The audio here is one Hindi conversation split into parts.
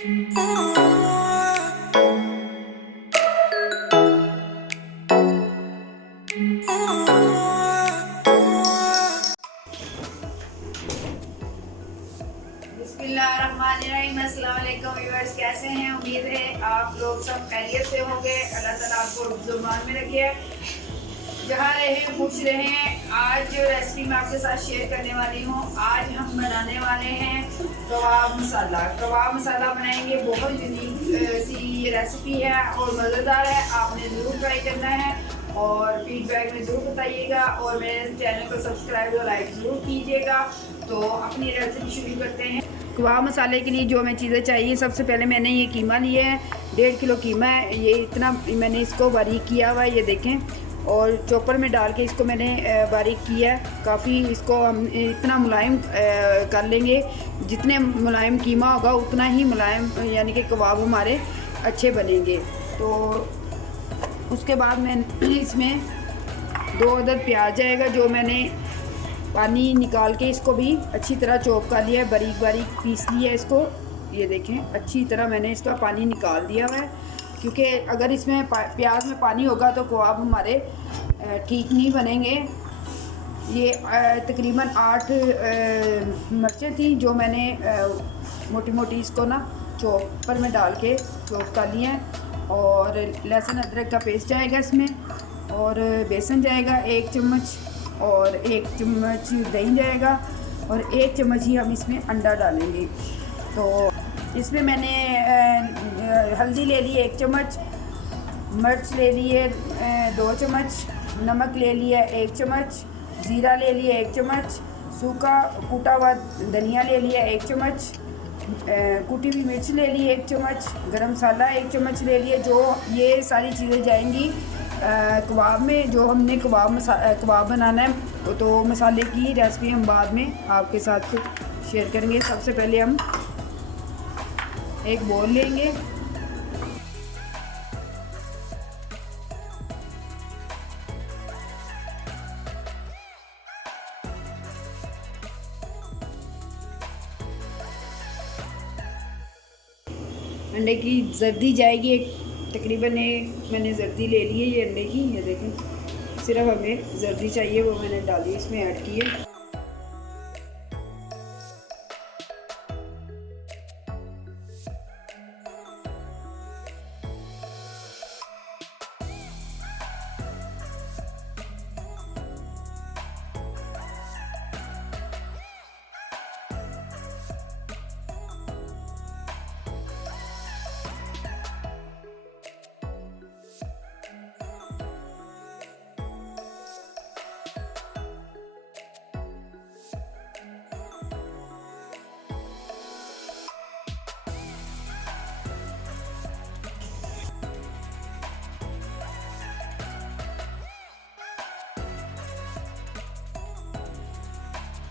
बिस्मिल्लाहिर्रहमानिर्रहीम। अस्सलाम वालेकुम व्यूअर्स, कैसे हैं? उम्मीद है आप लोग सब खैरियत से होंगे। अल्लाह ताला आपको जुबान में रखे, जहाँ रहें खुश रहें। आज जो रेसिपी मैं आपके साथ शेयर करने वाली हूँ, आज हम बनाने वाले हैं कबाब मसाला। कबाब मसाला बनाएंगे, बहुत यूनिक सी ये रेसिपी है और मज़ेदार है। आपने ज़रूर ट्राई करना है और फीडबैक में ज़रूर बताइएगा और मेरे चैनल को सब्सक्राइब और लाइक ज़रूर कीजिएगा। तो अपनी रेसिपी शुरू करते हैं। कबाब मसाले के लिए जो हमें चीज़ें चाहिए, सबसे पहले मैंने ये कीमा लिया है, 1.5 किलो कीमा है। ये इतना मैंने इसको बारीक किया हुआ है, ये देखें, और चॉपर में डाल के इसको मैंने बारीक किया है। काफ़ी इसको हम इतना मुलायम कर लेंगे, जितने मुलायम कीमा होगा उतना ही मुलायम यानी कि कबाब हमारे अच्छे बनेंगे। तो उसके बाद मैं इसमें 2 अदद प्याज जाएगा, जो मैंने पानी निकाल के इसको भी अच्छी तरह चॉप कर लिया है, बारीक बारीक पीस लिया है इसको। ये देखें, अच्छी तरह मैंने इसका पानी निकाल दिया हुआ है, क्योंकि अगर इसमें प्याज में पानी होगा तो कबाब हमारे ठीक नहीं बनेंगे। ये तकरीबन 8 मिर्चें थी, जो मैंने मोटी मोटी इसको ना चॉपर में डाल के चॉप कर लिया है। और लहसुन अदरक का पेस्ट जाएगा इसमें, और बेसन जाएगा 1 चम्मच, और 1 चम्मच दही जाएगा, और 1 चम्मच ही हम इसमें अंडा डालेंगे। तो इसमें मैंने हल्दी ले ली 1 चम्मच, मिर्च ले लिए 2 चम्मच, नमक ले लिया 1 चम्मच, ज़ीरा ले लिया 1 चम्मच, सूखा कूटा हुआ धनिया ले लिया 1 चम्मच, कुटी हुई मिर्च ले ली 1 चम्मच, गरम मसाला 1 चम्मच ले लिए। जो ये सारी चीज़ें जाएंगी कबाब में, जो हमने कबाब बनाना है। तो मसाले की रेसिपी हम बाद में आपके साथ शेयर करेंगे। सबसे पहले हम एक बोल लेंगे, अंडे की जर्दी जाएगी तकरीबन मैंने जर्दी ले ली है ये अंडे की। ये देखें, सिर्फ हमें जर्दी चाहिए, वो मैंने डाली इसमें ऐड की है।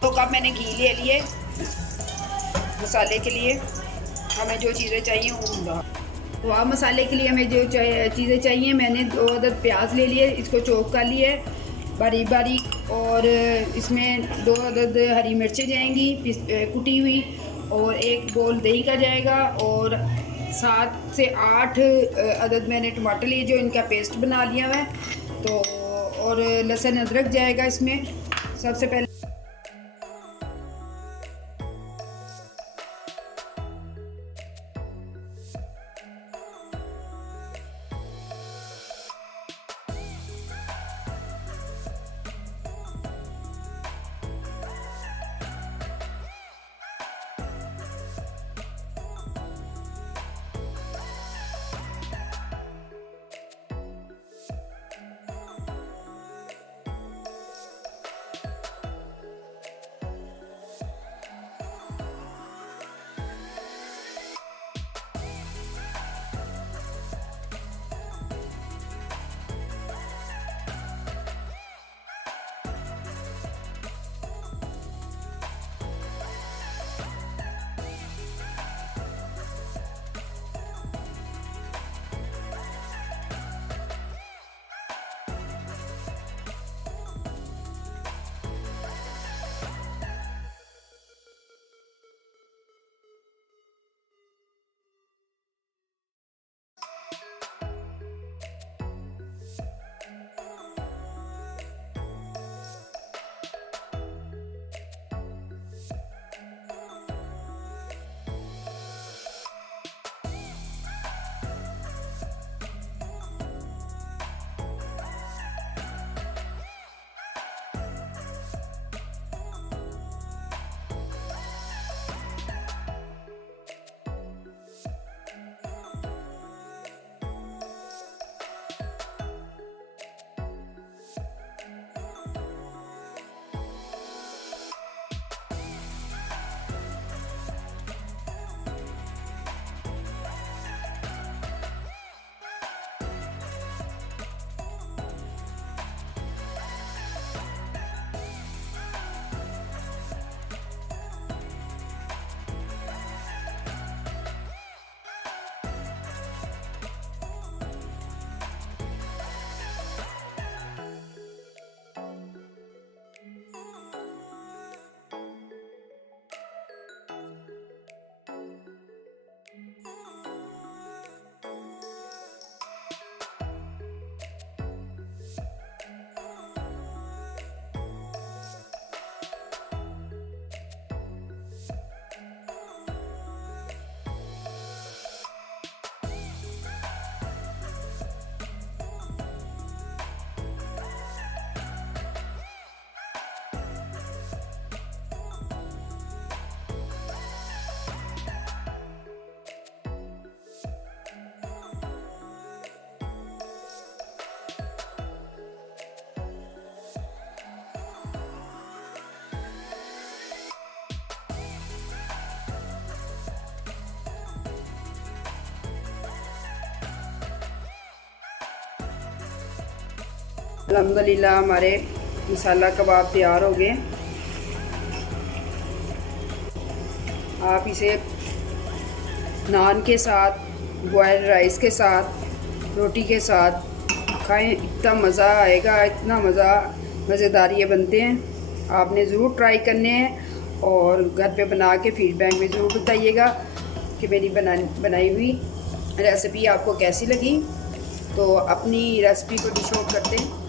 तो कप मैंने घी ले लिए मसाले के लिए। हमें जो चीज़ें चाहिए वो तो आप मसाले के लिए हमें जो चीज़ें चाहिए, मैंने 2 अदद प्याज ले लिए, इसको चॉप कर लिए बारीक बारीक, और इसमें 2 अदद हरी मिर्चें जाएंगी कुटी हुई, और 1 बोल दही का जाएगा, और 7 से 8 अदद मैंने टमाटर लिए, जो इनका पेस्ट बना लिया हुआ है। तो और लहसुन अदरक जाएगा इसमें। सबसे पहले अल्हम्दुलिल्लाह हमारे मसाला कबाब तैयार हो गए। आप इसे नान के साथ, बॉयल्ड राइस के साथ, रोटी के साथ खाएं, इतना मज़ा आएगा, इतना मज़ेदार ये बनते हैं। आपने ज़रूर ट्राई करने हैं और घर पे बना के फीडबैक में ज़रूर बताइएगा कि मेरी बनाई हुई रेसिपी आपको कैसी लगी। तो अपनी रेसिपी को डिश आउट करते हैं।